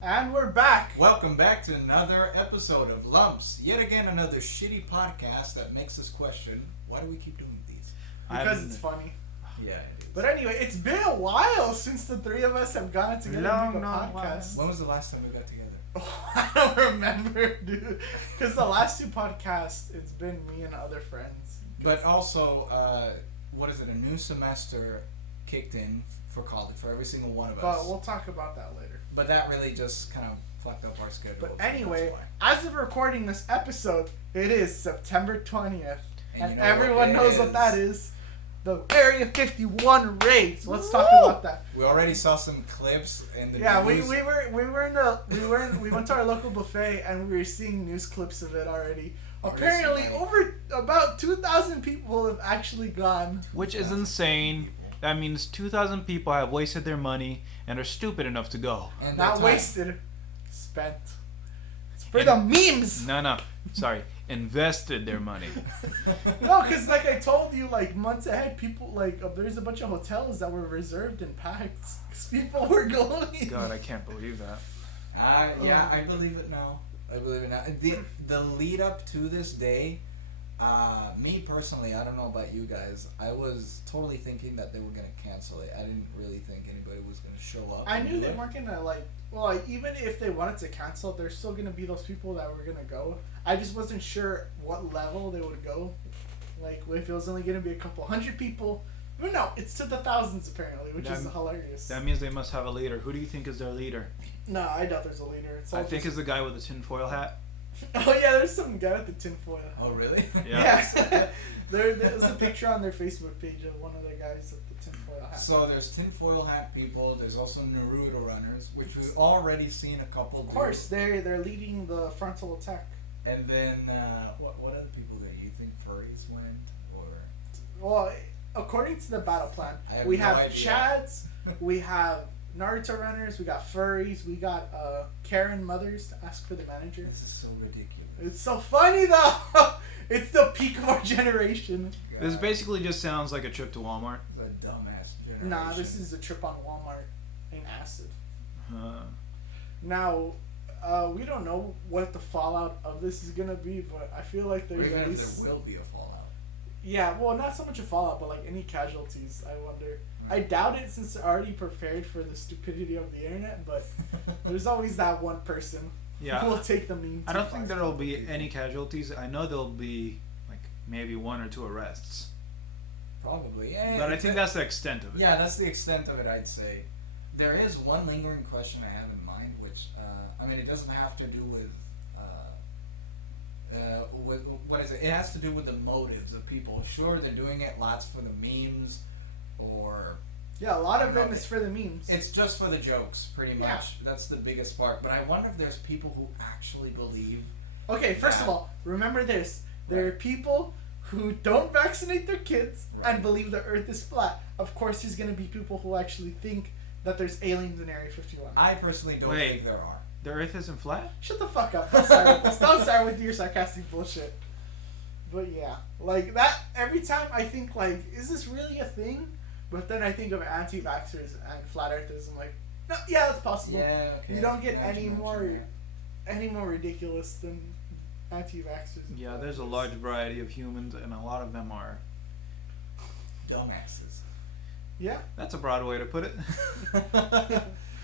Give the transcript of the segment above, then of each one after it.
And we're back. Welcome back to another episode of Lumps. Yet again, another shitty podcast that makes us question, why do we keep doing these? Because it's funny. Yeah, it is. But anyway, it's been a while since the three of us have gotten together to make a podcast. When was the last time we got together? Oh, I don't remember, dude. Because the last two podcasts, it's been me and other friends. But also, a new semester kicked in for college for every single one of us. But we'll talk about that later. But that really just kind of fucked up our schedule. But anyway, as of recording this episode, it is September 20th. And you know everyone knows what that is. The Area 51 raid. So let's talk about that. We already saw some clips in the news. We we went to our local buffet and we were seeing news clips of it already. Apparently, about 2,000 people have actually gone. Which is insane. That means 2,000 people have wasted their money and are stupid enough to go. And not wasted, spent. It's for the memes. No. Sorry. Invested their money. No, because like I told you, like months ahead, people there's a bunch of hotels that were reserved and packed because people were going. God, I can't believe that. Yeah, I believe it now. The lead up to this day, me personally, I don't know about you guys, I was totally thinking that they were going to cancel it. I didn't really think anybody was going to show up. I knew they weren't going to, even if they wanted to cancel, there's still going to be those people that were going to go. I just wasn't sure what level they would go. Like, if it was only going to be a couple hundred people. But no, it's to the thousands apparently, which is hilarious. That means they must have a leader. Who do you think is their leader? No, I doubt there's a leader. I think it's the guy with the tinfoil hat. Oh yeah, there's some guy with the tinfoil. Oh really? Yeah. There's a picture on their Facebook page of one of the guys with the tinfoil hat. So there's tinfoil hat people. There's also Naruto runners, which we've already seen a couple. Of course, they're leading the frontal attack. And then what other people there? You think furries went or? Well, according to the battle plan, we have Chads, we have Naruto runners, we got furries, we got Karen mothers to ask for the manager. This is so ridiculous. It's so funny though. It's the peak of our generation. God. This basically just sounds like a trip to Walmart. It's a dumbass generation. Nah, this is a trip on Walmart in acid. Huh. Now, we don't know what the fallout of this is gonna be, but I feel like there's even if there will be a fallout. Yeah, well, not so much a fallout, but like any casualties. I wonder. I doubt it since they're already prepared for the stupidity of the internet, but there's always that one person who will take the meme. I don't think there'll be any casualties. I know there'll be like maybe one or two arrests. Probably. But I think that's the extent of it. Yeah, that's the extent of it, I'd say. There is one lingering question I have in mind, which, it doesn't have to do with what is it? It has to do with the motives of people. Sure, they're doing it lots for the memes, or a lot of them is for the memes. It's just for the jokes, pretty much. Yeah. That's the biggest part. But I wonder if there's people who actually believe. Okay, first of all, remember this: there are people who don't vaccinate their kids and believe the Earth is flat. Of course, there's going to be people who actually think that there's aliens in Area 51. I personally don't think there are. The Earth isn't flat? Shut the fuck up. Don't start with this. Don't start with your sarcastic bullshit. But yeah, like that, every time I think like, is this really a thing? But then I think of anti-vaxxers and flat earthers. I'm like, no, yeah, it's possible. Yeah, okay. You don't get any more ridiculous than anti-vaxxers. Yeah, there's a large variety of humans, and a lot of them are dumbasses. Yeah, that's a broad way to put it.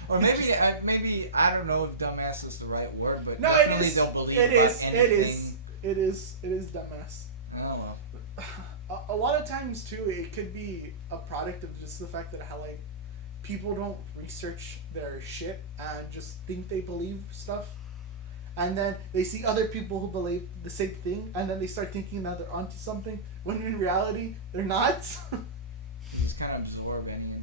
Or maybe I don't know if dumbass is the right word, but no, definitely don't believe anything. It is dumbass. Oh well. A lot of times too, it could be a product of just the fact that how like people don't research their shit and just think they believe stuff, and then they see other people who believe the same thing, and then they start thinking that they're onto something when in reality they're not. You just kind of absorb any information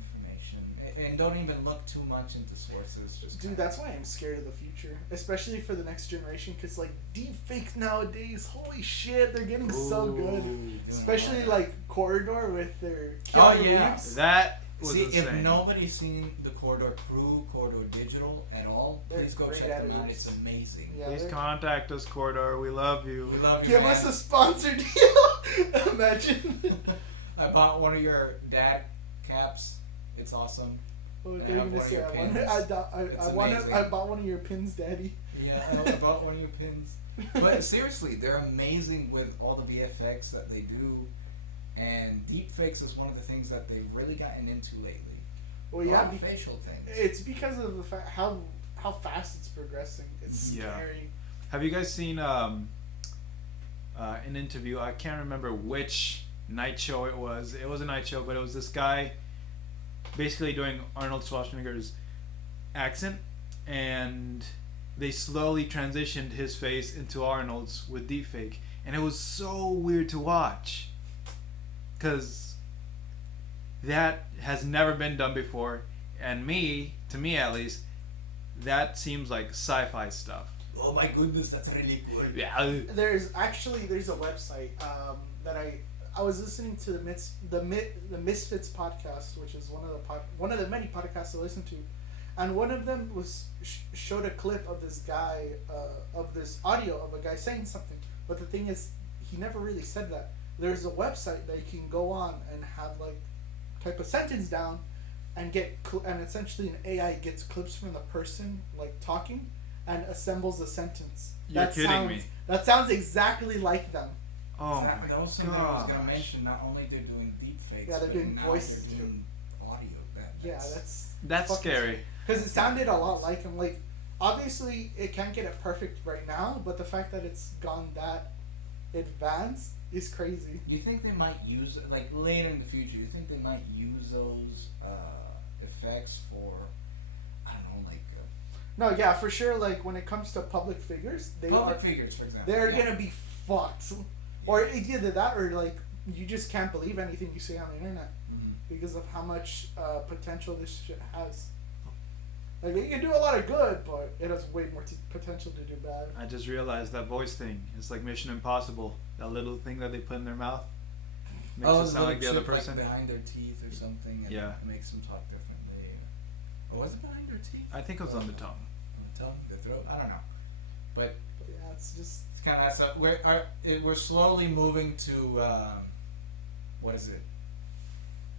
and don't even look too much into sources. Dude, that's why I'm scared of the future, especially for the next generation, because like deep fakes nowadays, holy shit, they're getting so good. Especially like Corridor with their Reeves. That was insane. If nobody's seen the Corridor crew, Corridor Digital at all, please go check them out. It's amazing. Yeah, please contact us, Corridor. We love you. We love you. Give us a sponsor deal. Imagine. I bought one of your dad caps. It's awesome. What And are you have gonna one of say? your I pins. want It's to. I bought one of your pins, Daddy. Yeah, I bought one of your pins. But seriously, they're amazing with all the VFX that they do, and deepfakes is one of the things that they've really gotten into lately. Well, A yeah, lot of facial things. it's because of the fact how fast it's progressing. It's Yeah. scary. Have you guys seen an interview? I can't remember which night show it was. It was a night show, but it was this guy basically doing Arnold Schwarzenegger's accent, and they slowly transitioned his face into Arnold's with deepfake, and it was so weird to watch because that has never been done before, and to me at least, that seems like sci-fi stuff. Oh my goodness, that's really cool. Yeah. There's a website that I was listening to the Misfits podcast, which is one of the many podcasts I listen to, and one of them showed a clip of this guy of this audio of a guy saying something, but the thing is he never really said that. There's a website that you can go on and have like type a sentence down and and essentially an AI gets clips from the person like talking and assembles a sentence. You're kidding me. That sounds exactly like them. Oh That my was something I was gonna gosh. mention. Not only they're doing deepfakes, Yeah, they're but doing now voices they're doing audio. That's That's scary. because it sounded a lot like him. Like obviously it can't get it perfect right now, but the fact that it's gone that advanced is crazy. You think they might use it like later in the future? You think they might use those effects for I don't know, like No, yeah, for sure. Like when it comes to public figures, public figures, for example? they're Yeah. gonna be fucked, or either that or like you just can't believe anything you see on the internet Mhm. because of how much potential this shit has. Like it can do a lot of good, but it has way more potential to do bad. I just realized that voice thing. It's like Mission Impossible. That little thing that they put in their mouth makes it sound like the other person. Like behind their teeth or something, and Yeah. it makes them talk differently. Or was it behind their teeth? I think it was on the tongue. On the tongue, the throat. I don't know, but But yeah, it's just it's kind of stuff. We're slowly moving to what is it?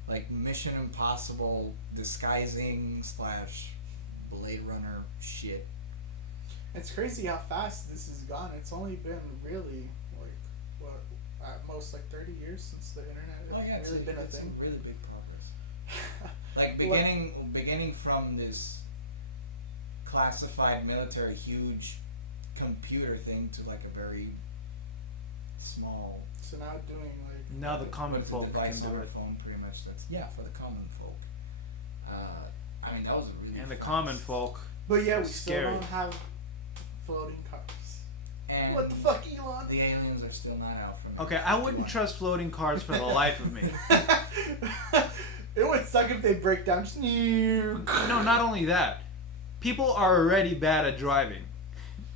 Like Mission Impossible disguising / Blade Runner shit. it's crazy how fast this has gone. It's only been really like what at most like 30 years since the internet has really been a it's thing. a really big progress. Like beginning from this classified military huge computer thing to like a very small So now doing like Now the common folk can device do on it. the phone pretty much. That's for the common folk. I mean that was a really And the fast- common folk. But yeah, we It's still scary. don't have floating cars. and What the fuck, Elon? the aliens are still not out from Okay, I wouldn't trust floating cars for the life of me. It would suck if they break down. Just No, not only that. People are already bad at driving.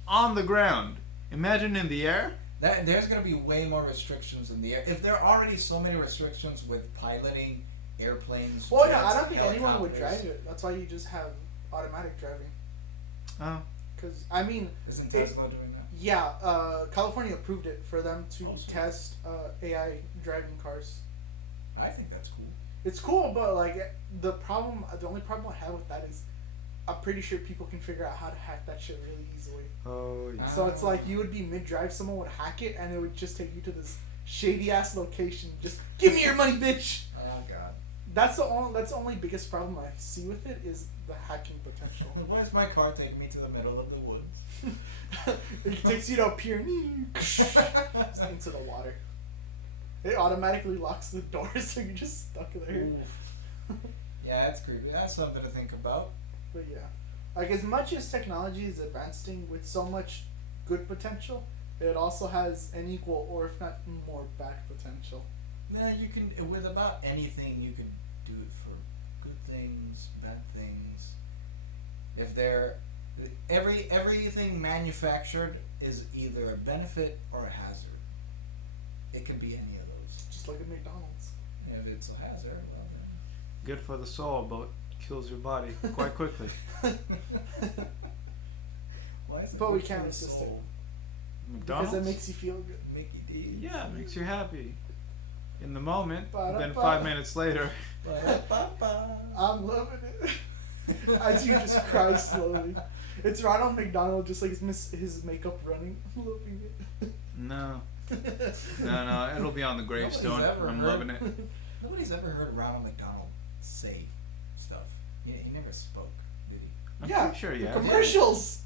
On the ground. Imagine in the air. There's gonna be way more restrictions in the air. If there are already so many restrictions with piloting airplanes. Well, no, I jets, don't think anyone would helicopters. drive it. That's why you just have automatic driving. Oh. Because I mean, Isn't Tesla doing that? yeah, California approved it for them to Awesome. test AI driving cars. I think that's cool. It's cool, but like the only problem I have with that is, I'm pretty sure people can figure out how to hack that shit really easily. Oh, yeah. So it's like you would be mid-drive, someone would hack it, and it would just take you to this shady ass location. Just give me your money, bitch. Oh god. That's the only biggest problem I see with it is the hacking potential. Why does my car take me to the middle of the woods? It takes you to a pier into the water. It automatically locks the door, so you're just stuck there. Yeah, that's creepy. That's something to think about. But yeah, like as much as technology is advancing with so much good potential, it also has an equal, or if not more, bad potential. Nah, you can with about anything you could do it for good things, bad things. If they're everything manufactured is either a benefit or a hazard. It could be any of those. Just look at McDonald's. If it's a hazard, well then. Good for the soul, but kills your body quite quickly. Why is it But we good can't for the resist it. soul? McDonald's? Because it makes you feel good. Mickey D. Yeah, it makes you happy. In the moment, Ba-da-ba. then 5 minutes later. Ba-da-ba-ba. I'm loving it. As you just cry slowly. It's Ronald McDonald, just like his makeup running. Loving it. No. No, it'll be on the gravestone. I'm loving it. Nobody's ever heard Ronald McDonald say stuff. He never spoke, did he? I'm pretty sure he has. Commercials!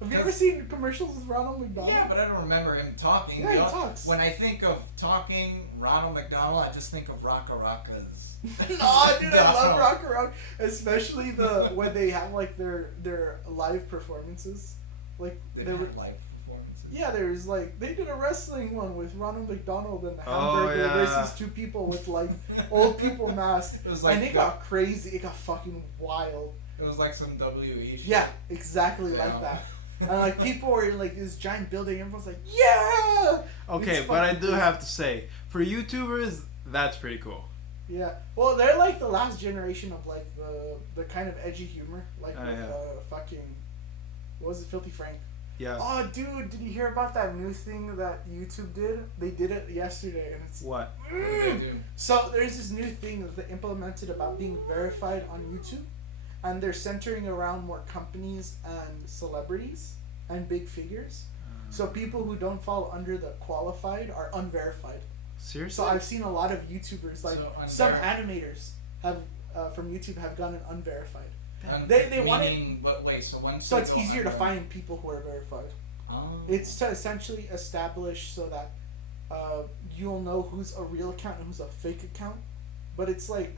Have you ever seen commercials with Ronald McDonald? Yeah, but I don't remember him talking. Yeah, he talks. When I think of talking Ronald McDonald, I just think of Rocka Rocka's. No, dude, I love Rock Rock, especially when they have like their live performances, like They they have were. live performances. Yeah, there's like they did a wrestling one with Ronald McDonald and the Oh, Hamburger yeah. versus two people with like old people masks, It was like and it got crazy. It got fucking wild. It was like some WE shit. Yeah, exactly Yeah. like that. And like people were in like this giant building, everyone's like, yeah. Okay, It's but I fucking do cool. have to say, for YouTubers, that's pretty cool. Yeah, well, they're like the last generation of like the kind of edgy humor, like Oh, with yeah. fucking, what was it, Filthy Frank? Yeah. Oh, dude, did you hear about that new thing that YouTube did? They did it yesterday, and it's What? What did they do? so there's this new thing that they implemented about being verified on YouTube, and they're centering around more companies and celebrities and big figures. So people who don't fall under the qualified are unverified. Seriously? So I've seen a lot of YouTubers, like So some animators have from YouTube have gone unverified. And They want it- meaning, but wait, so once So you it's go easier to under- find people who are verified. Oh. It's to essentially establish so that you'll know who's a real account and who's a fake account. But it's like,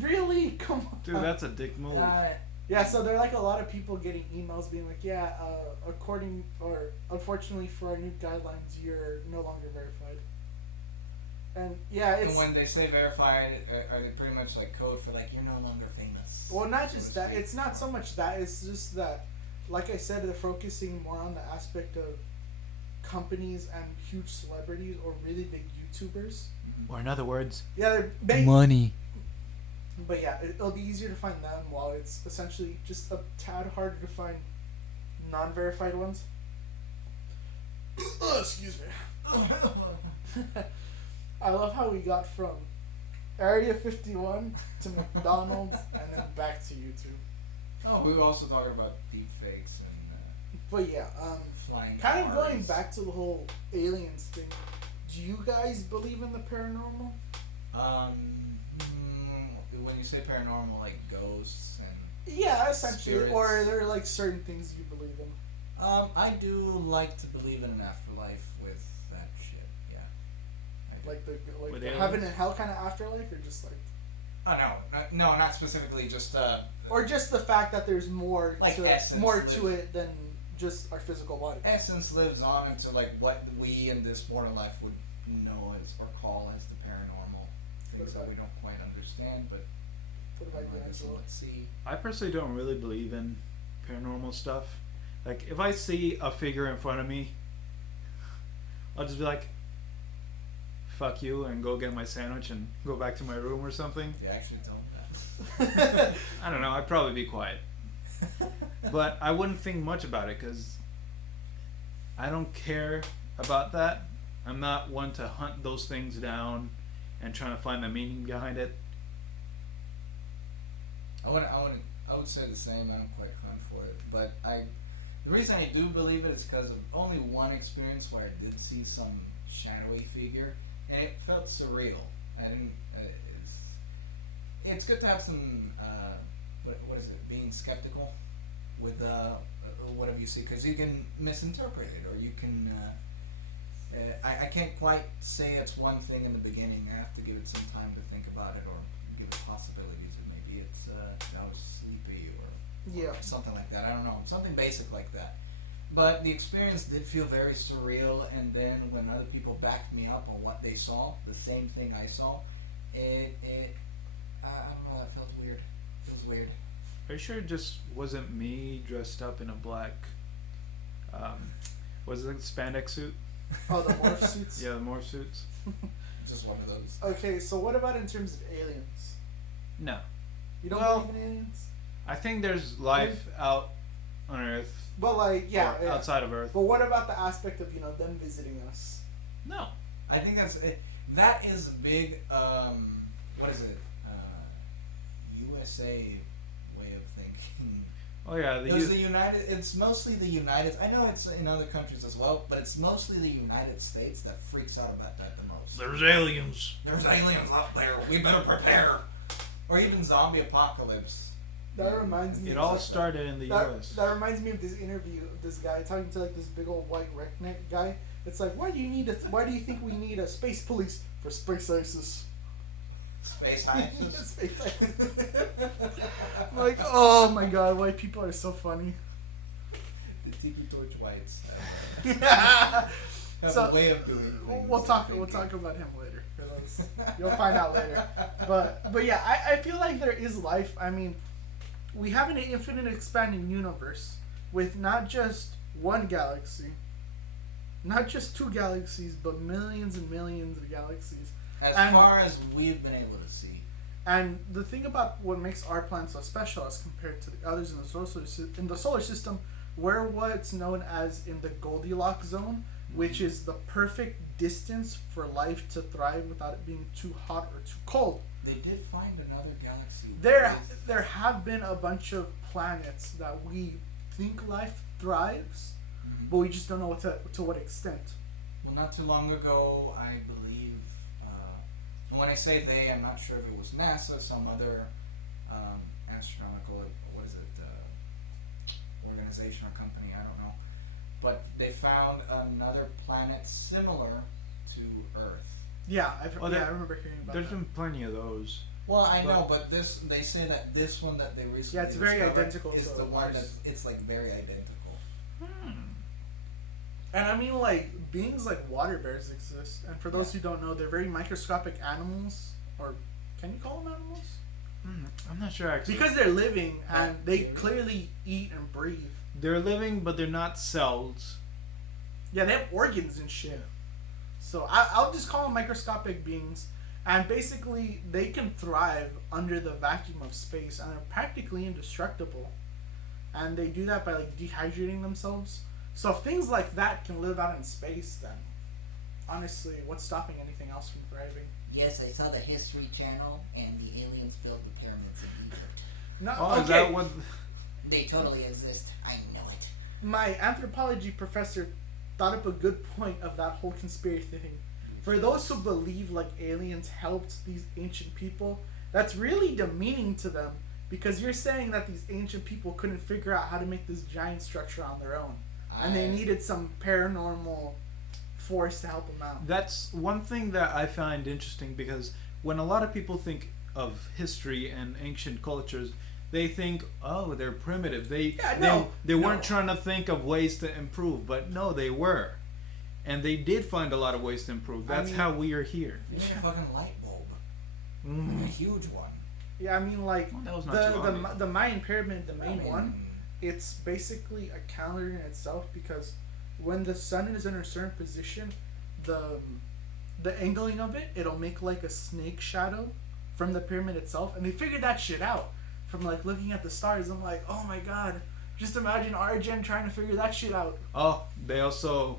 really? Come on. Dude, that's a dick move. Yeah, so there are like a lot of people getting emails being like, yeah, unfortunately for our new guidelines, you're no longer verified. And yeah, it's... And when they say verified, are they pretty much like code for like, you're no longer famous? Well, not so just to that. speak? It's not so much that. It's just that, like I said, they're focusing more on the aspect of companies and huge celebrities or really big YouTubers. Or in other words, Yeah, they're big. money. But yeah, it'll be easier to find them while it's essentially just a tad harder to find non-verified ones. Excuse me. I love how we got from Area 51 to McDonald's and then back to YouTube. Oh, we were also talking about deep fakes and But yeah, flying kind of going cars. back to the whole aliens thing. Do you guys believe in the paranormal? When you say paranormal, like ghosts and Yeah, essentially. Spirits. Or are there like certain things you believe in? I do like to believe in an afterlife with that shit. Yeah. I do. Like With the aliens? heaven and hell kind of afterlife, or just like, Oh no, not specifically. Just or just the fact that there's more Like to essence more lives- to it than just our physical body. essence lives on into like what we in this mortal life would know as or call as the paranormal things that we don't quite understand. But What about you, I guess Angelo? let's see. I personally don't really believe in paranormal stuff. Like, if I see a figure in front of me, I'll just be like, fuck you, and go get my sandwich and go back to my room or something. You actually told me that. I don't know, I'd probably be quiet. But I wouldn't think much about it because I don't care about that. I'm not one to hunt those things down and trying to find the meaning behind it. I would say the same. I don't quite hunt for it, but the reason I do believe it is because of only one experience where I did see some shadowy figure, and it felt surreal. I didn't. It's good to have some. What is it? Being skeptical with whatever you see, because you can misinterpret it, or you can. I can't quite say it's one thing in the beginning. I have to give it some time to think about it, or give it possibilities. Or maybe it's I was sleepy, or Yeah. something like that. I don't know, something basic like that. But the experience did feel very surreal, and then when other people backed me up on what they saw, the same thing I saw, it I don't know, that felt weird. It was weird. Are you sure it just wasn't me dressed up in a black, was it a spandex suit? Oh, the morph suits? Yeah, the morph suits. Just one of those. Okay, so what about in terms of aliens? No. You don't Well- believe in aliens? I think there's life out on Earth. But like, yeah, or yeah. outside of Earth. But what about the aspect of them visiting us? No. I think that's it. That is a big, what is it? USA way of thinking. Oh yeah, It's mostly the United. I know it's in other countries as well, but it's mostly the United States that freaks out about that the most. There's aliens. There's aliens out there. We better prepare. Or even zombie apocalypse. That reminds me. It all started in the U.S. That reminds me of this interview of this guy talking to like this big old white redneck guy. It's like, why do you think we need a space police for space ISIS? Space ISIS. Space ISIS. I'm like, oh my god, white people are so funny. The Tiki Torch whites have So, a way of doing things. We'll talk about him later. For those, you'll find out later. But yeah, I feel like there is life. I mean, we have an infinite expanding universe with not just one galaxy, not just 2 galaxies, but millions and millions of galaxies. As far as we've been able to see. And the thing about what makes our planet so special as compared to the others in the solar system, we're what's known as in the Goldilocks zone, which is the perfect distance for life to thrive without it being too hot or too cold. They did find another galaxy. There have been a bunch of planets that we think life thrives, but we just don't know to what extent. Well, not too long ago, I believe, and when I say they, I'm not sure if it was NASA, some other astronomical, organization or company, I don't know. But they found another planet similar to Earth. Yeah, I remember hearing about that. There's been plenty of those. Well, I know, but they say that this one that they recently it's very discovered identical is to the one ours. that it's like very identical. And I mean, like, beings like water bears exist. And for those who don't know, they're very microscopic animals. Or can you call them animals? I'm not sure actually. Because they're living and they clearly eat and breathe. They're living, but they're not cells. Yeah, they have organs and shit. So I'll just call them microscopic beings. And basically, they can thrive under the vacuum of space. And they're practically indestructible. And they do that by, like, dehydrating themselves. So if things like that can live out in space, then honestly, what's stopping anything else from thriving? Yes, I saw the History Channel, and the aliens built the pyramids in Egypt. No, Is that what? They totally exist. I know it. My anthropology professor thought up a good point of that whole conspiracy thing. For those who believe like aliens helped these ancient people, that's really demeaning to them because you're saying that these ancient people couldn't figure out how to make this giant structure on their own. And they needed some paranormal force to help them out. That's one thing that I find interesting because when a lot of people think of history and ancient cultures, they think, oh, they're primitive. They weren't trying to think of ways to improve, but no, they were. And they did find a lot of ways to improve. That's how we are here. They made a fucking light bulb. Like a huge one. Yeah, I mean, like, that was not too long ago. the Mayan pyramid, the main one, it's basically a calendar in itself because when the sun is in a certain position, the angling of it, it'll make like a snake shadow from the pyramid itself. And they figured that shit out from like looking at the stars. I'm like, oh my god, just imagine our gen trying to figure that shit out. Oh, they also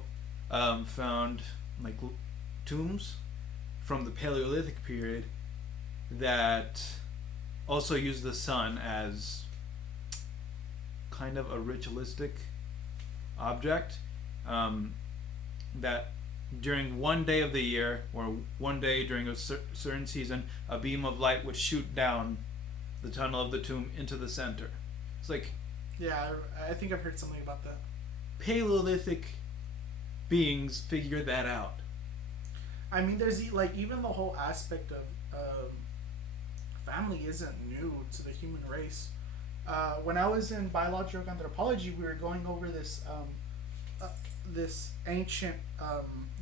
found like tombs from the Paleolithic period that also use the sun as kind of a ritualistic object, that during one day of the year or one day during a certain season, a beam of light would shoot down the tunnel of the tomb into the center. It's like, yeah, I think I've heard something about that. Paleolithic beings figured that out. I mean, there's like even the whole aspect of family isn't new to the human race. When I was in biological anthropology, we were going over this ancient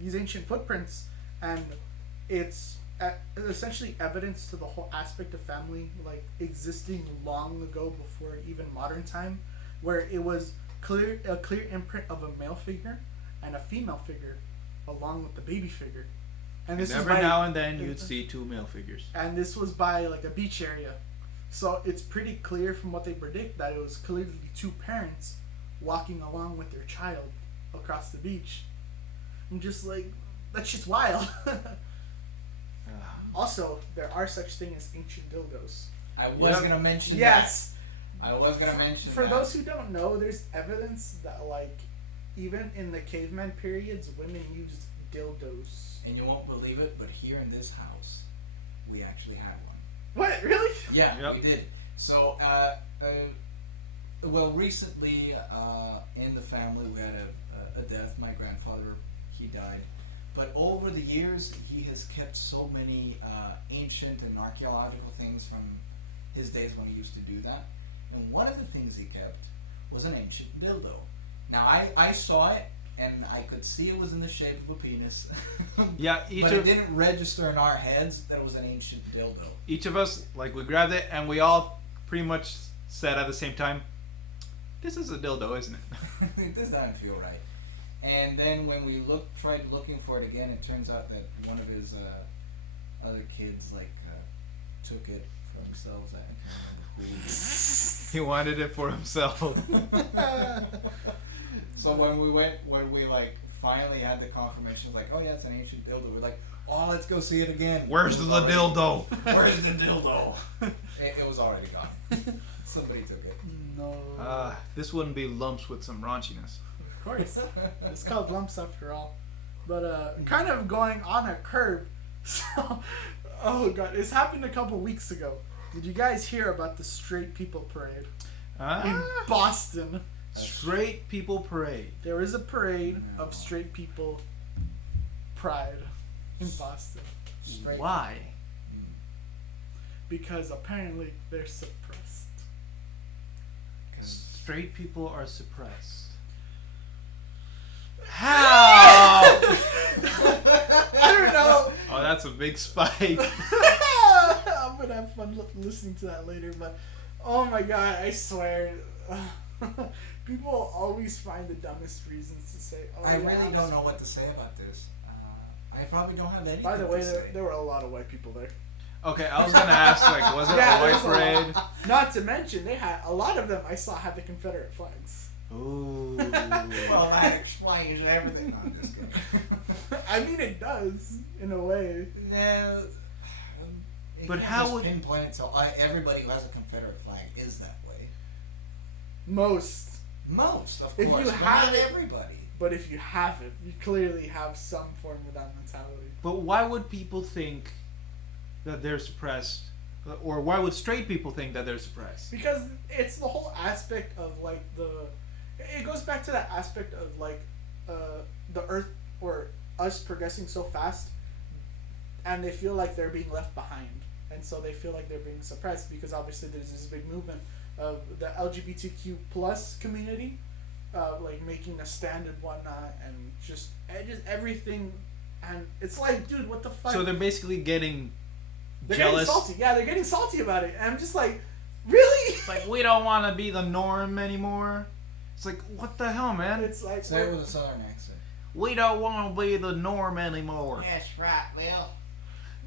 these ancient footprints, and it's essentially evidence to the whole aspect of family like existing long ago before even modern time, where it was a clear imprint of a male figure and a female figure along with the baby figure. And this every now and then you'd see 2 male figures. And this was by like a beach area. So it's pretty clear from what they predict that it was clearly 2 parents walking along with their child across the beach. I'm just like, that's just wild. Also, there are such things as ancient dildos. I was gonna mention yes, I was gonna mention For that. those who don't know, there's evidence that like even in the caveman periods, women used dildos. And you won't believe it, but here in this house, we actually had one. What? Really? Yeah, Yep. we did. So, well, recently in the family we had a death. My grandfather, he died. But over the years, he has kept so many ancient and archaeological things from his days when he used to do that. And one of the things he kept was an ancient dildo. Now, I saw it, and I could see it was in the shape of a penis. Yeah, but it didn't register in our heads that it was an ancient dildo. each of us, like, we grabbed it and we all pretty much said at the same time, "This is a dildo, isn't it?" This doesn't feel right. And then when we tried looking for it again, it turns out that one of his other kids took it for themselves. I can't remember who. He wanted it for himself. So when we finally had the confirmation, like, oh yeah, it's an ancient dildo. We're like, oh, let's go see it again. Where's the dildo? Where's the dildo? It was already gone. Somebody took it. No. This wouldn't be lumps with some raunchiness. Of course. It's called lumps after all. But kind of going on a curve. So, oh god, this happened a couple weeks ago. Did you guys hear about the Straight People Parade in Boston? Straight People Parade. There is a parade of straight people pride in Boston. Why? Because apparently they're suppressed. Straight people are suppressed. How? I don't know. Oh, that's a big spike. I'm gonna have fun listening to that later, but oh my god, I swear. People always find the dumbest reasons to say, oh, I really don't know what to say about this. I probably don't have anything By the way, to say. there were a lot of white people there. Okay, I was gonna ask, like, was it Yeah, a white there's a lot. parade? Not to mention, they had a lot of them. I saw had the Confederate flags. Ooh. Well, that explains everything. No, I'm just kidding. I mean, it does in a way. No. But how would pinpoint it? So everybody who has a Confederate flag is that way. Most, Most, of If course, you but have not it- everybody. but if you haven't, you clearly have some form of that mentality. But why would people think that they're suppressed? Or why would straight people think that they're suppressed? Because it's the whole aspect of like it goes back to that aspect of like the earth or us progressing so fast, and they feel like they're being left behind, and so they feel like they're being suppressed because obviously there's this big movement of the LGBTQ plus community, like making a stand and whatnot, and just everything, and it's like, dude, what the fuck? So they're basically getting They're jealous. getting salty. Yeah, they're getting salty about it, and I'm just like, really? It's like, we don't want to be the norm anymore. It's like, what the hell, man? It's like Say it with a southern accent. We don't want to be the norm anymore. Yes, right, Will.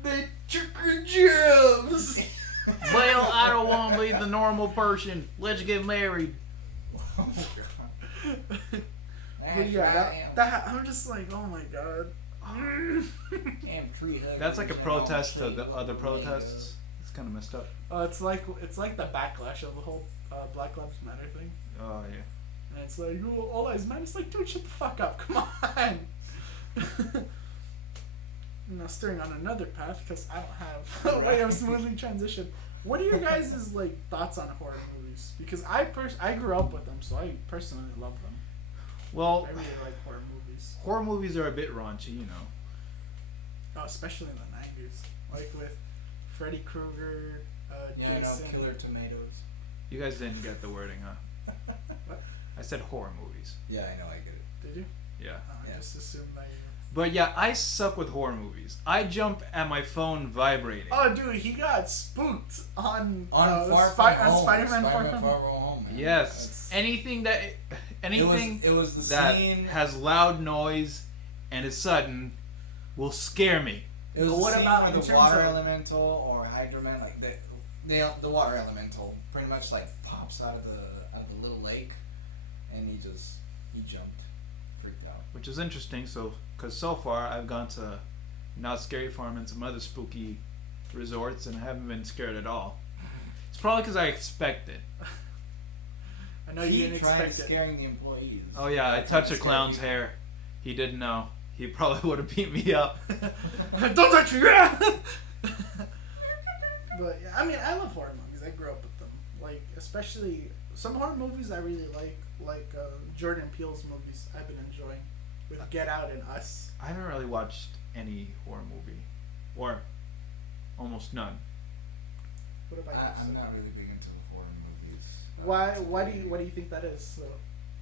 the chicken gems. Well, I don't want to be the normal person. Let's get married. Oh, But That's yeah, right. that I'm just like, oh my god. Damn tree hugger. That's like a There's protest to tree the with other the protests. It's kind of messed up. It's like the backlash of the whole Black Lives Matter thing, Oh, yeah. and it's like, oh, all lives matter. It's like, dude, shut the fuck up. Come on. Now steering on another path because I don't have a way of smoothly transition. What are your guys' like thoughts on horror movies? Because I grew up with them, so I personally love them. Well, I really like horror movies. horror movies are a bit raunchy, you know. Oh, especially in the 90s, like with Freddy Krueger, Yeah, I know, Jason. Killer Tomatoes. You guys didn't get the wording, huh? What? I said horror movies. Yeah, I know, I get it. Did you? Yeah. I Yeah. just assumed that you. But yeah, I suck with horror movies. I jump at my phone vibrating. Oh, dude, he got spooked on On Far From Home. Spider-Man Far From Far From Home. Man. Yes. Anything It was the that scene. has loud noise and is sudden will scare me. It was But the what scene about where in the terms water of- elemental or hydroman, like the water elemental, pretty much like pops out of the little lake, and he jumped, freaked out. Which is interesting, because so far I've gone to Not Scary Farm and some other spooky resorts and I haven't been scared at all. It's probably because I expect it. I know you didn't expect it. scaring the employees. Oh yeah, I touched a clown's hair. He didn't know. He probably would have beat me up. Don't touch me! But yeah, I mean, I love horror movies. I grew up with them. Like, especially some horror movies I really like Jordan Peele's movies. I've been enjoying with Get Out and Us. I haven't really watched any horror movie, or almost none. What about you? I'm not really big into the horror movies. Why do you think that is? So?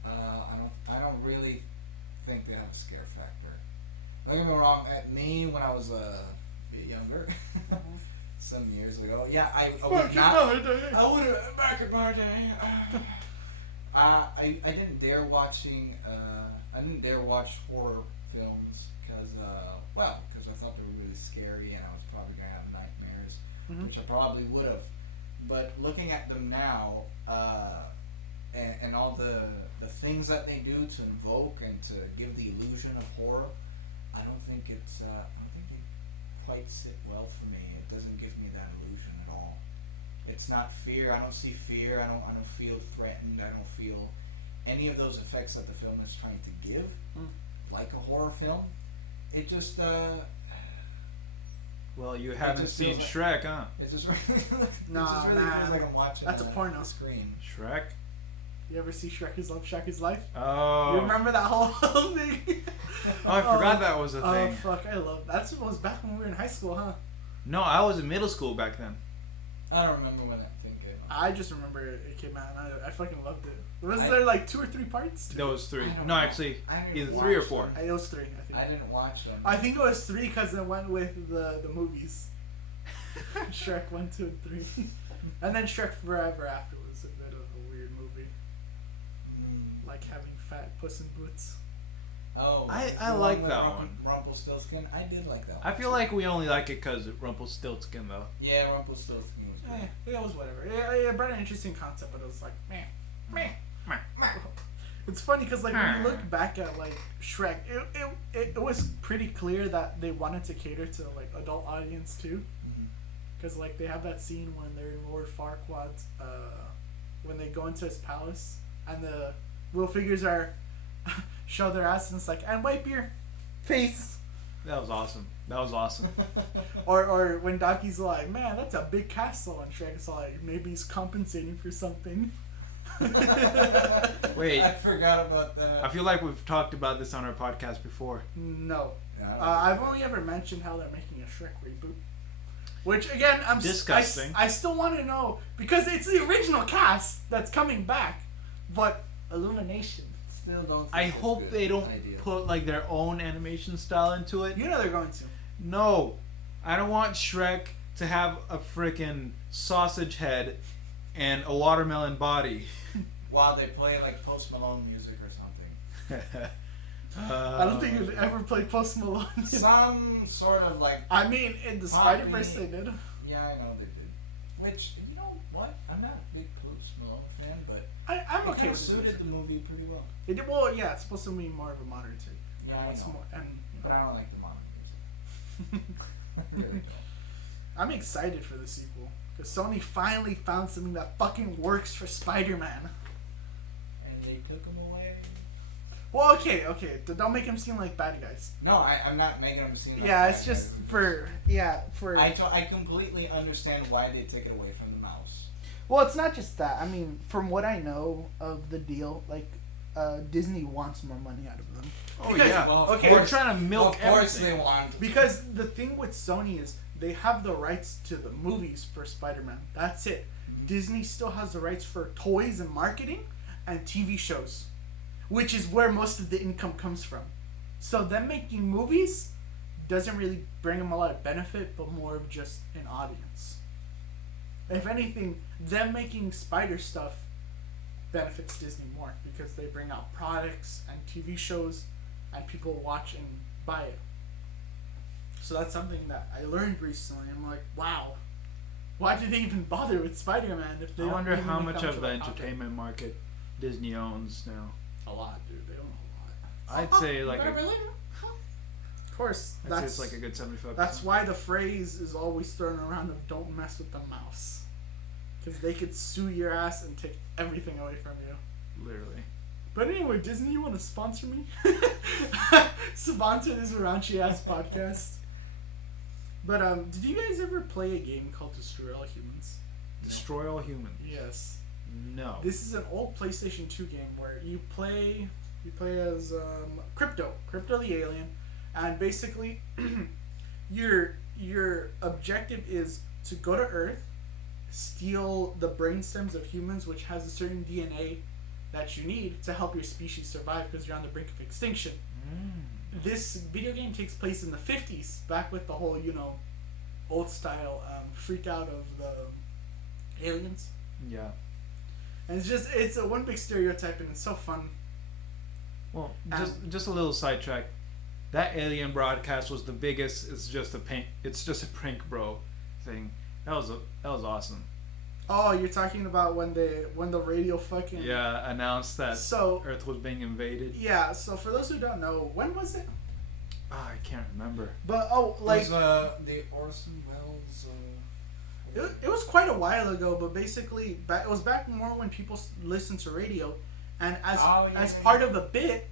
I don't really think they have a scare factor. Don't get me wrong. At me, when I was a bit younger, some years ago, I would not. I would have back in my day. I didn't dare watching. I didn't dare watch horror films because I thought they were really scary and I was probably gonna have nightmares, which I probably would have. But looking at them now, and all the things that they do to invoke and to give the illusion of horror, I don't think it quite sit well for me. It doesn't give me that illusion at all. It's not fear. I don't see fear. I don't feel threatened. I don't feel any of those effects that the film is trying to give, like a horror film. It just Well, you haven't seen like, Shrek, huh? It just really, Nah, feels like I'm watching that's a porno screen. Shrek? You ever see Shrek is Love, Shrek is Life? Oh. You remember that whole thing? Oh, I forgot that was a thing. Oh, fuck, I love that. Was back when we were in high school, huh? No, I was in middle school back then. I don't remember when that thing came out. I just remember it came out and I fucking loved it. Was there like 2 or 3 parts? There was 3. No, know. actually, either 3 or 4. It was 3, I think. I didn't watch them. I think it was 3 because it went with the movies. Shrek 1, 2, and 3. And then Shrek Forever After was a bit of a weird movie. Like having fat Puss in Boots. Oh, I like that one. Rumpelstiltskin. I did like that one. I feel like we only like it because Rumpelstiltskin, though. Yeah, Rumpelstiltskin was good. It was whatever. It brought an interesting concept, but it was like, meh. It's funny because like when you look back at like Shrek, it was pretty clear that they wanted to cater to like adult audience too, because like they have that scene when they're in Lord Farquaad's when they go into his palace and the little figures are show their ass and it's like, and wipe your face. That was awesome. Or when Donkey's like, man, that's a big castle, and Shrek's like, maybe he's compensating for something. Wait, I forgot about that. I feel like we've talked about this on our podcast before. No. Yeah, I've only ever mentioned how they're making a Shrek reboot. Which, again, I'm disgusting. I still want to know, because it's the original cast that's coming back, but Illumination. Still don't. I hope they don't put like their own animation style into it. You know they're going to. No, I don't want Shrek to have a freaking sausage head and a watermelon body. While they play like Post Malone music or something. I don't think you've ever played Post Malone. Some sort of like. I mean, in the Spider-Verse they did. Yeah, I know they did. Which, you know what? I'm not a big Post Malone fan, but I'm okay it with suited the movie pretty well. It did, well, yeah, it's supposed to be more of a modern take. Yeah, I know. But I don't like the modern music. Really don't. I'm excited for the sequel because Sony finally found something that fucking works for Spider-Man. And they took him away. Well, okay, don't make him seem like bad guys. No, I'm not making him seem like yeah, bad it's just guys. for. I completely understand why they took it away from the mouse. Well, it's not just that. I mean, from what I know of the deal, like, Disney wants more money out of them. Oh Because- yeah, well, okay, we're trying to milk Of course everything. they want. Because the thing with Sony is they have the rights to the movies for Spider-Man. That's it. Mm-hmm. Disney still has the rights for toys and marketing and TV shows, which is where most of the income comes from. So them making movies doesn't really bring them a lot of benefit, but more of just an audience. If anything, them making Spider stuff benefits Disney more because they bring out products and TV shows and people watch and buy it. So that's something that I learned recently. I'm like, wow, why did they even bother with Spider-Man if they I don't wonder even how make much that of the much profit? entertainment market Disney owns now. A lot, dude. They own a lot. I'd say like Of course, I'd say that's it's like a good 75%. that's why the phrase is always thrown around of "don't mess with the mouse," because they could sue your ass and take everything away from you. literally. But anyway, Disney, you want to sponsor me? Sponsor this raunchy ass podcast. But did you guys ever play a game called Destroy All Humans? Destroy All Humans. Yes. No. This is an old PlayStation 2 game where you play as Crypto the alien, and basically your objective is to go to Earth, steal the brain stems of humans, which has a certain DNA that you need to help your species survive because you're on the brink of extinction. This video game takes place in the 50s, back with the whole, old style freak out of the aliens. Yeah. And it's a one big stereotype, and it's so fun. Well, just a little sidetrack. That alien broadcast was the biggest. It's just a prank, bro, thing. That was awesome. Oh, you're talking about when the radio fucking announced that Earth was being invaded. Yeah. So for those who don't know, when was it? I can't remember. But it was the Orson Welles. It was quite a while ago, but basically, it was back more when people listened to radio, and as part of a bit,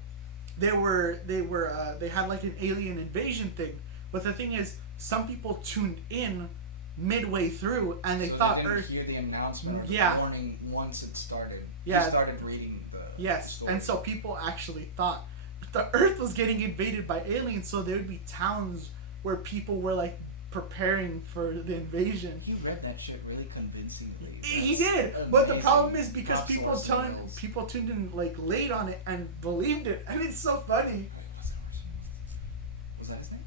they had like an alien invasion thing. But the thing is, some people tuned in midway through, and they thought they didn't Earth. hear the announcement or the warning once it started. Yeah. They started reading the story. And so people actually thought the Earth was getting invaded by aliens, so there would be towns where people were like preparing for the invasion. He read that shit really convincingly. He did, but the problem is because people tuned in like late on it and believed it, and it's so funny. Was that his name?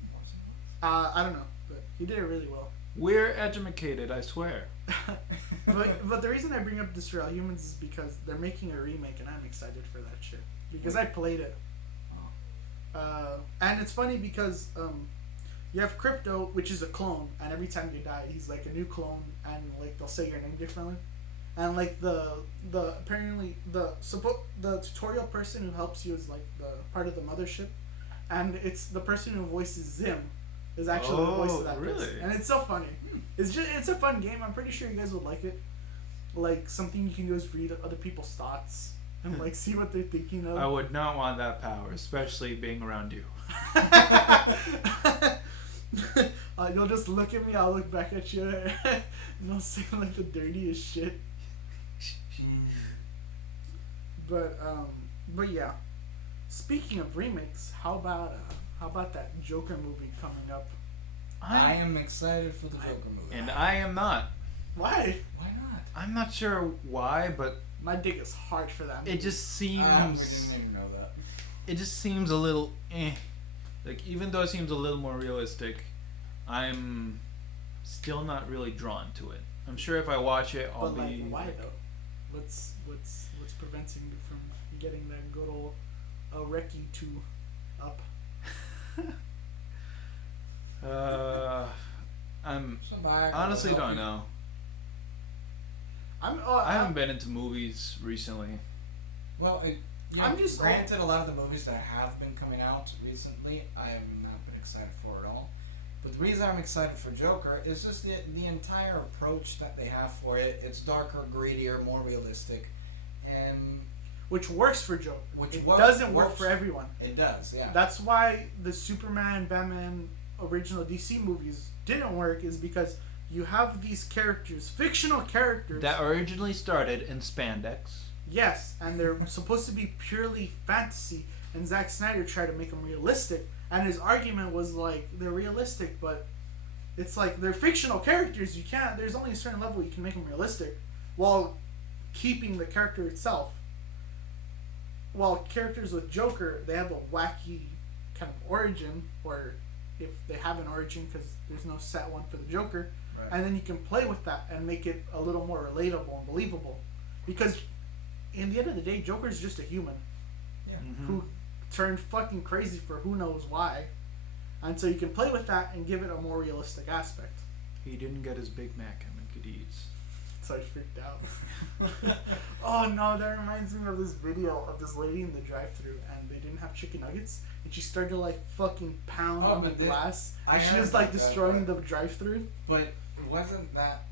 I don't know, but he did it really well. We're educated, I swear. but the reason I bring up Destroy All Humans is because they're making a remake, and I'm excited for that shit because I played it. And it's funny because you have Crypto, which is a clone, and every time you die, he's like a new clone, and like they'll say your name differently, and like the apparently the tutorial person who helps you is like the part of the mothership, and it's the person who voices Zim is actually the voice of that person, and it's so funny. It's a fun game. I'm pretty sure you guys would like it. Like something you can do is read other people's thoughts and like see what they're thinking of. I would not want that power, especially being around you. You'll just look at me, I'll look back at you, and I'll say like the dirtiest shit. But yeah. Speaking of remakes, how about that Joker movie coming up? I am excited for the Joker movie. And I am not. Why? Why not? I'm not sure why, but my dick is hard for that movie. It just seems. We didn't even know that. It just seems a little Like, even though it seems a little more realistic, I'm still not really drawn to it. I'm sure if I watch it, I'll but be. Like, why though? What's preventing you from getting that good old Reki 2 up? I honestly don't know. I haven't been into movies recently. Well, granted, a lot of the movies that have been coming out recently, I have not been excited for at all. But the reason I'm excited for Joker is just the entire approach that they have for it. It's darker, grittier, more realistic, and which works for Joker. Doesn't work for everyone. It does, yeah. That's why the Superman, Batman, original DC movies didn't work, is because you have these characters, fictional characters that originally started in spandex. Yes, and they're supposed to be purely fantasy, and Zack Snyder tried to make them realistic, and his argument was like, they're realistic, but it's like they're fictional characters. There's only a certain level you can make them realistic while keeping the character itself. While characters with Joker, they have a wacky kind of origin, or if they have an origin, because there's no set one for the Joker, right. And then you can play with that and make it a little more relatable and believable, because in the end of the day, Joker's just a human, who turned fucking crazy for who knows why, and so you can play with that and give it a more realistic aspect. He didn't get his Big Mac at McDee's. So I freaked out. Oh no, that reminds me of this video of this lady in the drive-thru, and they didn't have chicken nuggets, and she started to like fucking pound on the glass, and she was like destroying the drive-thru. But wasn't that?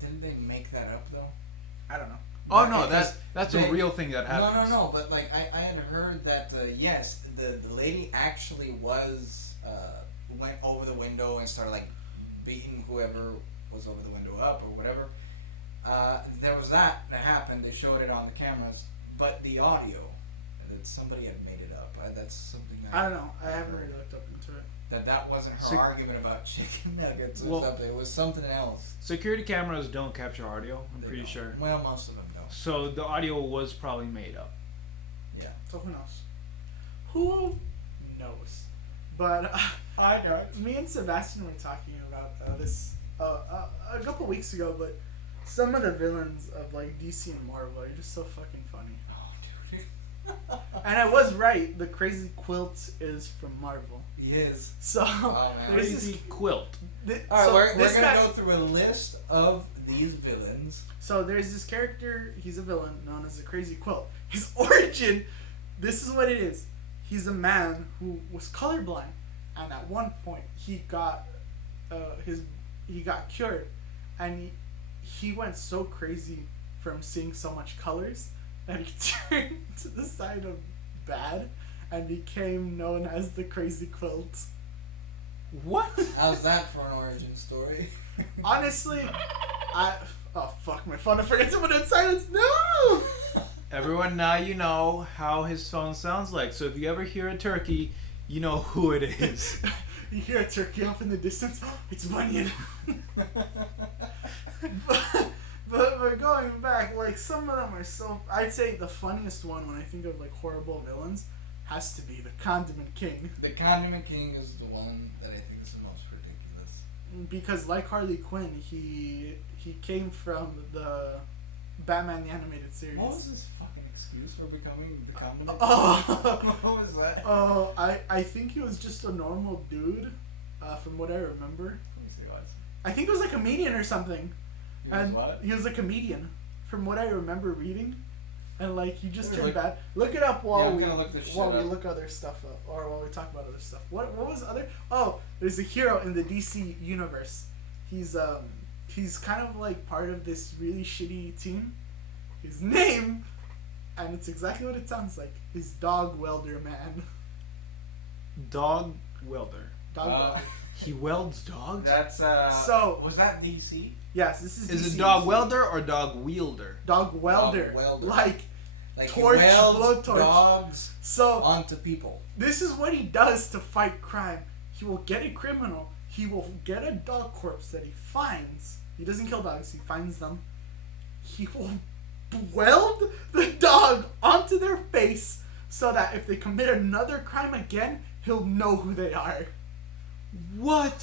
Didn't they make that up though? I don't know. Oh no, Because that's they- a real thing that No, happens. no, no. But like I had heard that yes, the lady actually was went over the window and started like beating whoever was over the window up or whatever. There was that happened. They showed it on the cameras, but the audio that somebody had made it up. That's something I don't know. I haven't really looked up into it. That wasn't her So- argument about chicken nuggets or Well- something. It was something else. Security cameras don't capture audio. I'm They pretty don't. sure. Well, most of them don't. So the audio was probably made up. Yeah. So who knows? Who knows? But I know. me and Sebastian were talking about this a couple weeks ago. But some of the villains of like DC and Marvel are just so fucking funny. Oh, dude. And I was right. The Crazy Quilt is from Marvel. He is. So Oh, man. there's this. Crazy quilt. All right, So we're this gonna guy- go through a list of these villains. So there's this character, he's a villain, known as the Crazy Quilt. His origin, this is what it is. He's a man who was colorblind, and at one point he got cured, and he went so crazy from seeing so much colors that he turned to the side of bad and became known as the Crazy Quilt. What? How's that for an origin story? Honestly, oh fuck my phone! I forgot to put it in silence. No. Everyone, now you know how his phone sounds like. So if you ever hear a turkey, you know who it is. You hear a turkey off in the distance. It's Bunyan. but going back, like some of them are so. I'd say the funniest one when I think of like horrible villains has to be the Condiment King, The Condiment King is the one that I think is the most ridiculous. because like Harley Quinn, he came from the Batman the Animated Series. What was his fucking excuse for becoming the Condiment King? Oh. What was that? Oh, I think he was just a normal dude, from what I remember. Let me see what. I think it was like a comedian or something. He was And what? he was a comedian, from what I remember reading, and like he just Wait, turned look- bad. Look it up while Yeah, I'm we gonna look this shit while we up. look other stuff up, or while we talk about other stuff. What was other? Oh, there's a hero in the DC universe. He's kind of like part of this really shitty team. His name, and it's exactly what it sounds like, is Dog Welder Man. Dog welder. Dog Welder. He welds dogs? That's So- was that DC? Yes, this is. Is DC. it dog welder or dog wielder? Dog Welder. Dog welder. Like Like Torch, he welds blowtorch. dogs so. onto people. This is what he does to fight crime. He will get a criminal. He will get a dog corpse that he finds. He doesn't kill dogs. He finds them. He will weld the dog onto their face so that if they commit another crime again, he'll know who they are. What?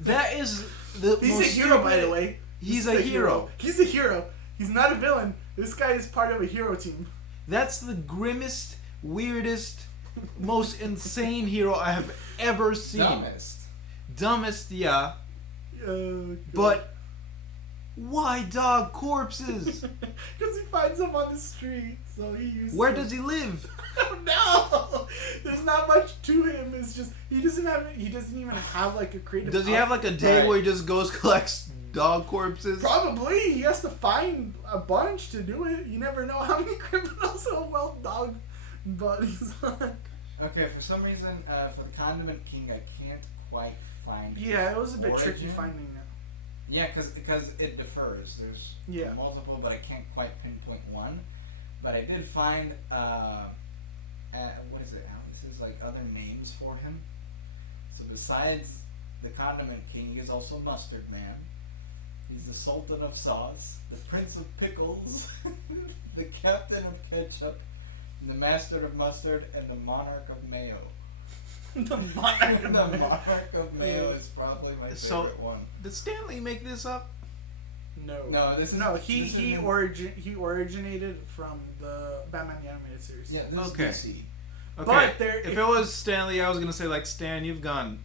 That is the He's a most hero, by the stupid- way. He's a hero. He's a hero. He's not a villain. This guy is part of a hero team. That's the grimmest, weirdest, most insane hero I have ever seen. Dumbest. Dumbest, yeah. God. But why dog corpses? Because he finds them on the street, so he uses Where them. does he live? No, there's not much to him. It's just he doesn't even have like a creative. Does he have like a day Right. where he just goes collects dog corpses? Probably he has to find a bunch to do it. You never know how many criminals will weld dog bodies on. Okay, for some reason, for the Condiment King, I can't quite find. Yeah, it was a bit origin. tricky finding that. Yeah, because it differs. There's Yeah. multiple, but I can't quite pinpoint one. But I did find what is it? This is like other names for him. So besides the Condiment King, he's also Mustard Man. He's the Sultan of Sauce, the Prince of Pickles, the Captain of Ketchup, the Master of Mustard, and the Monarch of Mayo. The monarch. The Monarch of Mayo is probably my favorite So- one. Did Stanley make this up? No. No, this is No, this he is- originated from the Batman the Animated Series. Yeah, this Okay. is DC. Okay. But there- if it was Stanley, I was gonna say like Stan, you've gone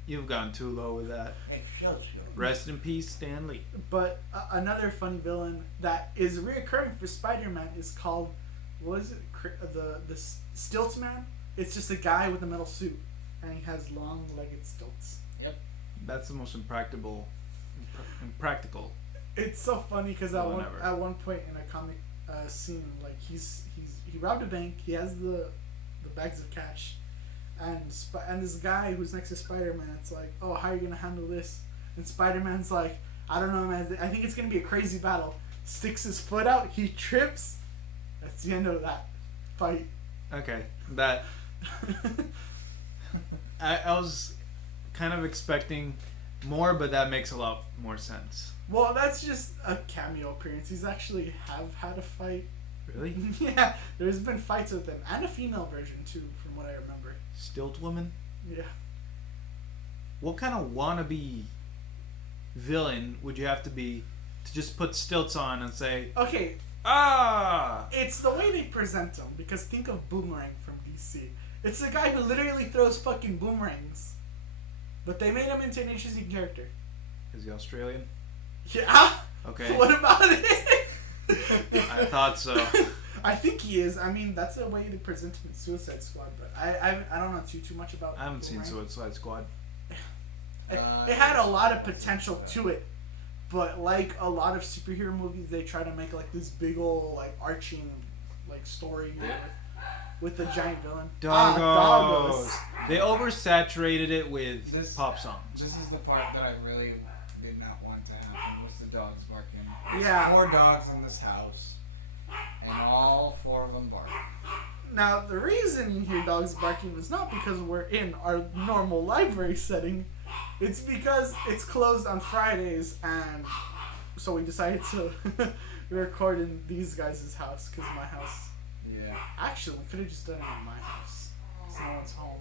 too low with that. Hey, shut up. Rest in peace, Stanley. But another funny villain that is reoccurring for Spider-Man is called, what is it? The Stilts Man. It's just a guy with a metal suit, and he has long-legged stilts. That's the most impractical. It's so funny because Well, never. at one point in a comic scene, like he robbed a bank. He has the bags of cash, and this guy who's next to Spider-Man, it's like, oh, how are you gonna handle this? And Spider-Man's like, I don't know, man. I think it's gonna be a crazy battle. Sticks his foot out. He trips. That's the end of that fight. Okay, that I was kind of expecting more, but that makes a lot more sense. Well, that's just a cameo appearance. He's actually have had a fight. Really? Yeah, there's been fights with him, and a female version too, from what I remember. Stilt woman? Yeah. What kind of wannabe villain would you have to be to just put stilts on and say, Okay, ah? it's the way they present him, because think of Boomerang from DC. It's the guy who literally throws fucking boomerangs. But they made him into an interesting character. Is he Australian? Yeah? Okay. What about it? I thought so. I think he is. I mean, that's the way they present him in Suicide Squad, but I don't know too much about I haven't seen Boomerang. Suicide Squad. It had a lot of potential to it, but like a lot of superhero movies, they try to make like this big old like arching like story with the giant villain. Doggos. They oversaturated it with This- pop songs. This is the part that I really did not want to happen, was the dogs barking. There's Yeah. 4 dogs in this house, and all 4 of them bark. Now, the reason you hear dogs barking is not because we're in our normal library setting. It's because it's closed on Fridays, and so we decided to record in these guys' house, because my house... Yeah. Actually, we could have just done it in my house, because no one's home.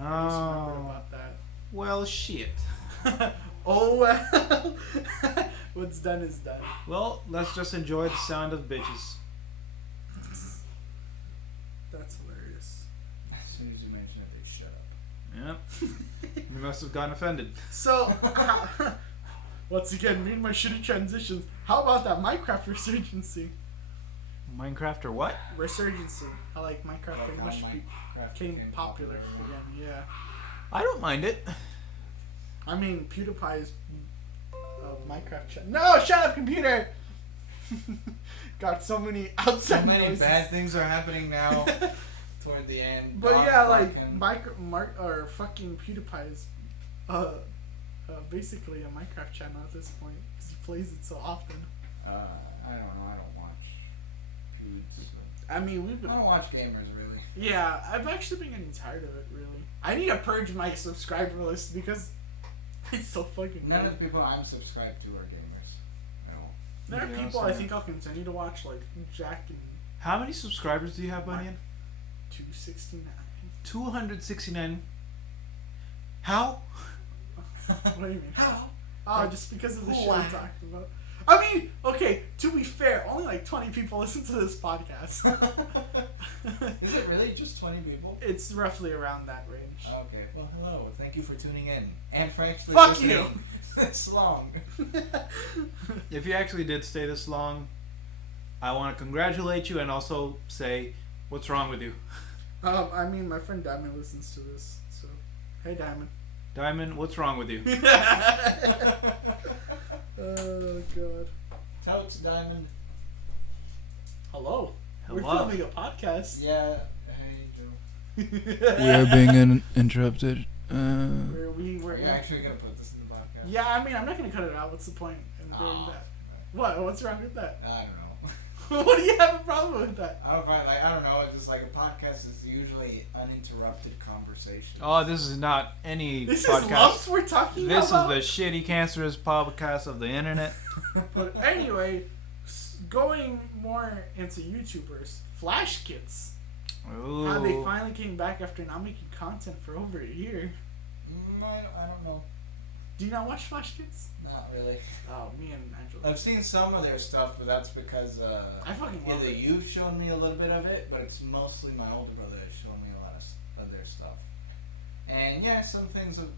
I just remembered Oh. about that. Well, shit. Oh, well. What's done is done. Well, let's just enjoy the sound of bitches. That's hilarious. As soon as you mention it, they shut up. Yep. We must have gotten offended. So, once again, me and my shitty transitions. How about that Minecraft resurgency? Minecraft or what? Resurgency. I like Minecraft Like pretty how much Minecraft became became popular popular. again. Yeah. I don't mind it. I mean, PewDiePie is Minecraft chat. No, shut up, computer! Got so many outside So many noises. bad things are happening now toward the end. But Dogs yeah, like barking. or fucking PewDiePie is basically a Minecraft channel at this point because he plays it so often. I don't know. I don't watch. Dudes. I mean, we've been. I don't watch gamers really. Yeah, I've actually been getting tired of it. Really, I need to purge my subscriber list because it's so fucking. None good. of the people I'm subscribed to are gamers. No. There are Yeah, people so- I think I'll continue to watch, like Jack and How many subscribers do you have, Bunyan? 269. 269. How? What do you mean? How? Oh, just because of the shit Why? I talked about. I mean, okay, to be fair, only like 20 people listen to this podcast. Is it really just 20 people? It's roughly around that range. Okay. Well, hello. Thank you for tuning in, and for actually Fuck listening you! this long. If you actually did stay this long, I want to congratulate you and also say, what's wrong with you? I mean, my friend Diamond listens to this, so hey, Diamond. Diamond, what's wrong with you? Oh god. Totes Diamond. Hello. We're Hello. filming a podcast. Yeah. Hey Joe. We are being interrupted. We're You're actually gonna put this in the podcast. Yeah, I mean, I'm not gonna cut it out. What's the point in doing Oh, that? What? What's wrong with that? I don't know. What do you have a problem with that? I don't know. It's just like a podcast is usually uninterrupted conversation. Oh, this is not any This is podcast. lumps we're talking This about. is the shitty, cancerous podcast of the internet. But anyway, going more into YouTubers, Flash Kids. Ooh. How they finally came back after not making content for over a year. I don't know. Do you not watch Flash Kids? Not really. Oh, me and Angela. I've seen some of their stuff, but that's because I fucking love either it. you've shown me a little bit of it, but it's mostly my older brother that's shown me a lot of their stuff. And yeah, some things of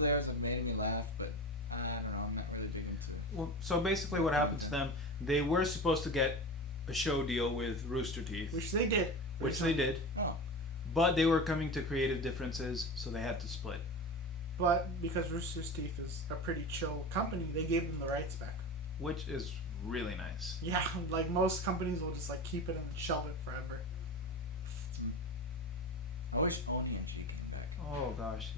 theirs have made me laugh, but I don't know. I'm not really big into it. Well, so basically, what happened to them? They were supposed to get a show deal with Rooster Teeth, Which they did. which they did, Oh, but they were coming to creative differences, so they had to split. But because Rooster Teeth is a pretty chill company, they gave them the rights back. which is really nice. Yeah, like most companies will just like keep it and shelve it forever. I wish Oni actually came back. Oh gosh,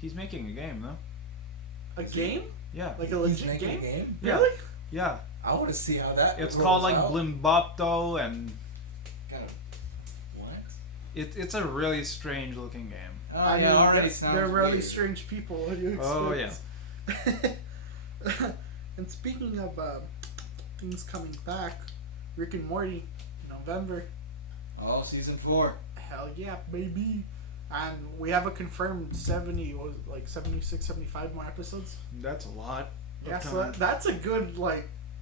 he's making a game though. A game? Yeah. Like a He's legit making game? a game? Yeah. Really? Yeah. I want to see how that. It's rolls called like out. Blimbopto, and Kind of. What? it's a really strange looking game. Oh I yeah, mean, already sounds. they're really weird. strange people. What do you expect? Oh yeah. And speaking of things coming back, Rick and Morty, November. Oh, season 4. Hell yeah, baby. And we have a confirmed 76, 75 more episodes. That's a lot. Yeah, so that's a good,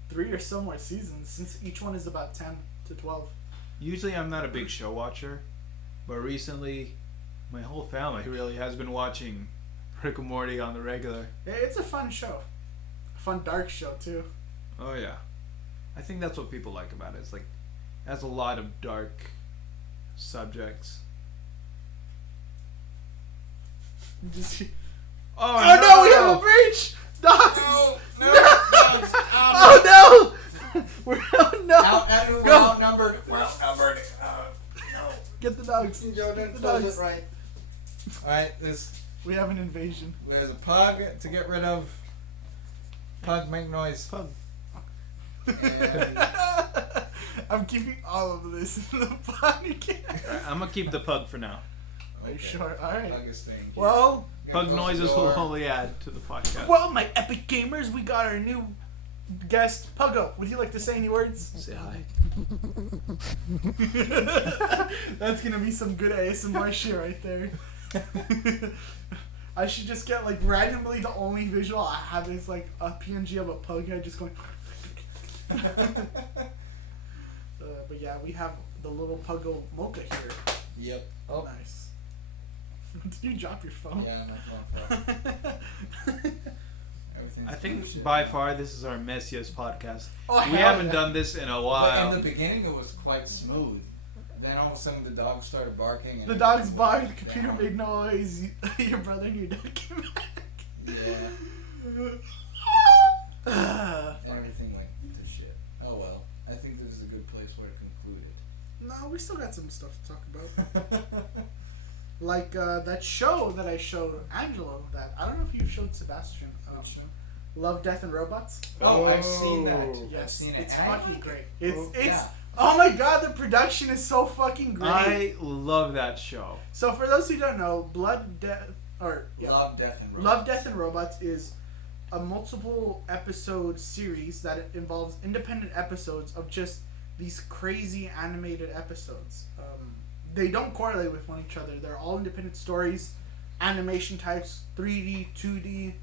3 or so more seasons, since each one is about 10 to 12. Usually I'm not a big show watcher, but recently my whole family really has been watching Rick and Morty on the regular. It's a fun show. A fun, dark show, too. Oh yeah. I think that's what people like about it. It's like, it has a lot of dark subjects. Just, Oh, no, we have a breach! Dogs! No. Oh no! Oh no! We're outnumbered. We're outnumbered. No. Get the dogs. Jordan, The close dogs. it right. Alright, We have an invasion. there's a pug to get rid of. Pug, make noise. Pug. And I'm keeping all of this in the podcast. I'm gonna keep the pug for now. Are you sure? Alright. Pug is staying here. Well, You're Pug gonna close noises the will door. only add to the podcast. my epic gamers, we got our new guest, Puggo. Would you like to say any words? Say hi. That's gonna be some good ASMR shit right there. I should just get randomly the only visual I have is a PNG of a pug head just going. But yeah, we have the little Puggo Mocha here. Yep. Oh. Nice. Did you drop your phone? Yeah, my phone fell. Everything's I think bullshit. by far this is our messiest podcast. Oh, We hell haven't yeah. done this in a But while. in the beginning, it was quite smooth. Then all of a sudden, the dogs started barking. And The dogs everything barked, the went computer down. made noise, your brother and your dad came back. Yeah. Ah, Everything went to shit. Oh well. I think this is a good place where to conclude no, we still got some stuff to talk about. it. That show that I showed Angelo, that I don't know if you showed Sebastian. Which show? Love, Death, and Robots. Oh, I've seen that. Oh. Yes, I've seen it. it's And I fucking like great. it. It's Yeah. oh my god, the production is so fucking great. I love that show. So for those who don't know, Love, Death, and Robots is a multiple episode series that involves independent episodes of just these crazy animated episodes. They don't correlate with one each other. They're all independent stories, animation types, 3D, 2D,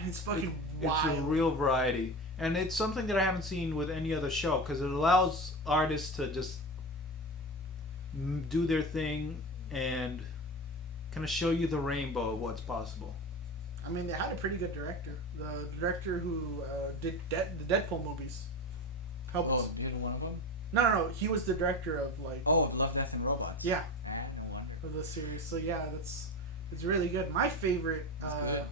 and it's fucking It's wild. a real variety. And it's something that I haven't seen with any other show because it allows artists to just do their thing and kind of show you the rainbow of what's possible. I mean, they had a pretty good director. The director who did the Deadpool movies helped. Oh, you're one of them? No. He was the director of Oh, Love, Death, and Robots. yeah, Ah, no wonder. of the series. So yeah, it's really good. My favorite It's good.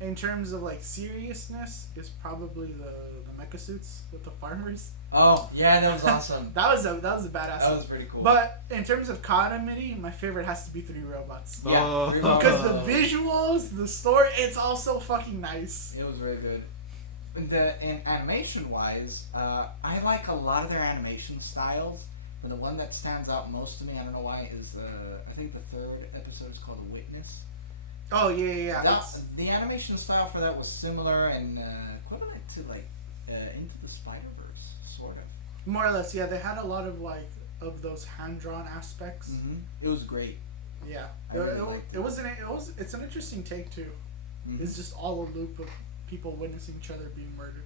in terms of seriousness is probably the mecha suits with the farmers. Oh, yeah, that was awesome. That was a badass. That was pretty cool. But in terms of comedy, my favorite has to be Three Robots. yeah, Oh. Three Robots. Because the visuals, the story, it's all so fucking nice. It was very good. In animation wise, I like a lot of their animation styles. But the one that stands out most to me, I don't know why, is I think the third episode is called The Witness. Oh yeah. The animation style for that was similar and equivalent to Into the Spider-Verse, sort of. More or less, yeah. They had a lot of of those hand-drawn aspects. Mm-hmm. It was great. Yeah, I really liked it. it's an interesting take too. Mm-hmm. It's just all a loop of people witnessing each other being murdered.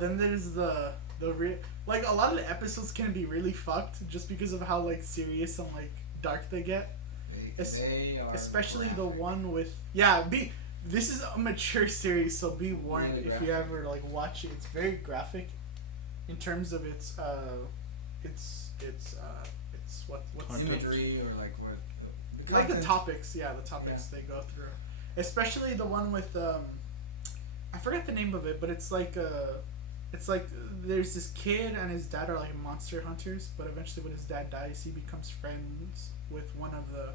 Then there's the a lot of the episodes can be really fucked just because of how serious and dark they get. They are Especially the graphic. one with this is a mature series, so be warned Really if you ever watch it. It's very graphic in terms of its what's Content. imagery or what the content. topics, the topics they go through, especially the one with I forget the name of it, but it's It's like there's this kid and his dad are like monster hunters, but eventually when his dad dies, he becomes friends with one of the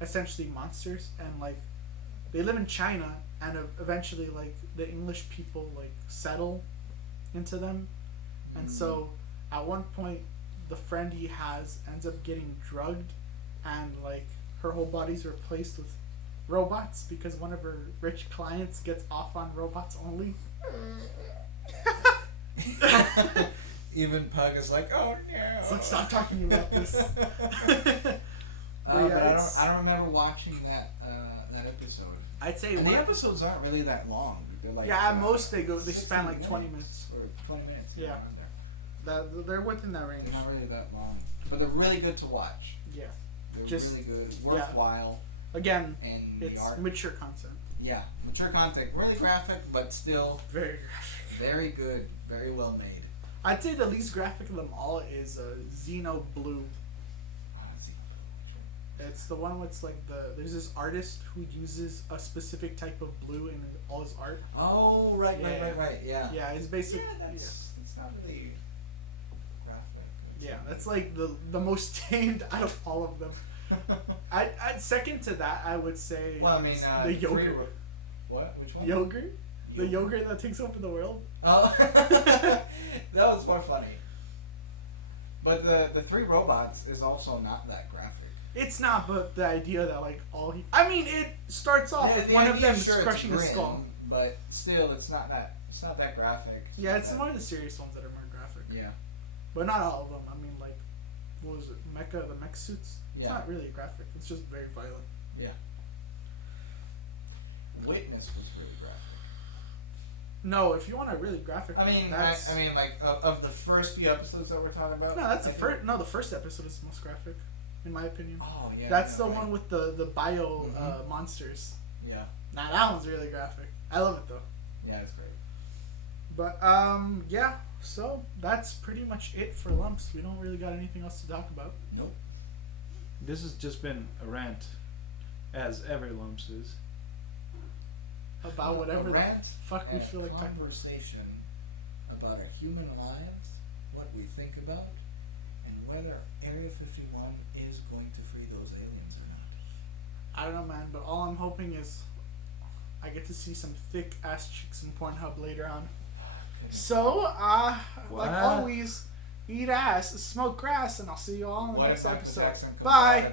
essentially monsters, and like they live in China, and eventually like the English people like settle into them, and so at one point the friend he has ends up getting drugged, and like her whole body's replaced with robots because one of her rich clients gets off on robots only. Even Pug is like, oh no. It's like, stop talking about this. But I don't remember watching that episode. I'd say and the episodes aren't really that long. They're like, at most they span like 20 minutes. Or 20 minutes. Yeah. They're within that range. They're not really that long, but they're really good to watch. Yeah. They're Just really good, worthwhile. Again, and it's mature content. Yeah, mature content, really graphic, but still very graphic. Very good, very well made. I'd say the least graphic of them all is Xeno Blue. It's the one with like there's this artist who uses a specific type of blue in all his art. Oh, right, yeah. Yeah, it's basically it's not really graphic. Yeah, that's like the most tamed out of all of them. I'd second to that. I would say. Well, I mean, the yogurt. What? Which one? Yogurt. The yogurt that takes over the world. Oh, that was more funny. But the three robots is also not that graphic. It's not, but the idea that like it starts off with one of them crushing a skull. But still, it's not that graphic. Yeah, it's more of the serious ones that are more graphic. Yeah. But not all of them. I mean, like, what was it? The mech suits? It's not really graphic. It's just very violent. Yeah. Witness was really graphic. No, if you want a really graphic I mean, like, of the first few episodes that we're talking about? No, that's the first. No, the first episode is the most graphic, in my opinion. Oh, yeah. That's the one with the bio monsters. Yeah. Nah, that one's really graphic. I love it, though. Yeah, it's great. But, yeah. So, that's pretty much it for Lumps. We don't really got anything else to talk about. Nope. This has just been a rant, as every Lumps is. About whatever the fuck we feel like talking about. Conversation about our human lives, what we think about, and whether Area 51 is going to free those aliens or not. I don't know, man, but all I'm hoping is I get to see some thick ass chicks in Pornhub later on. So, like always, eat ass, smoke grass, and I'll see you all in the next episode. Bye!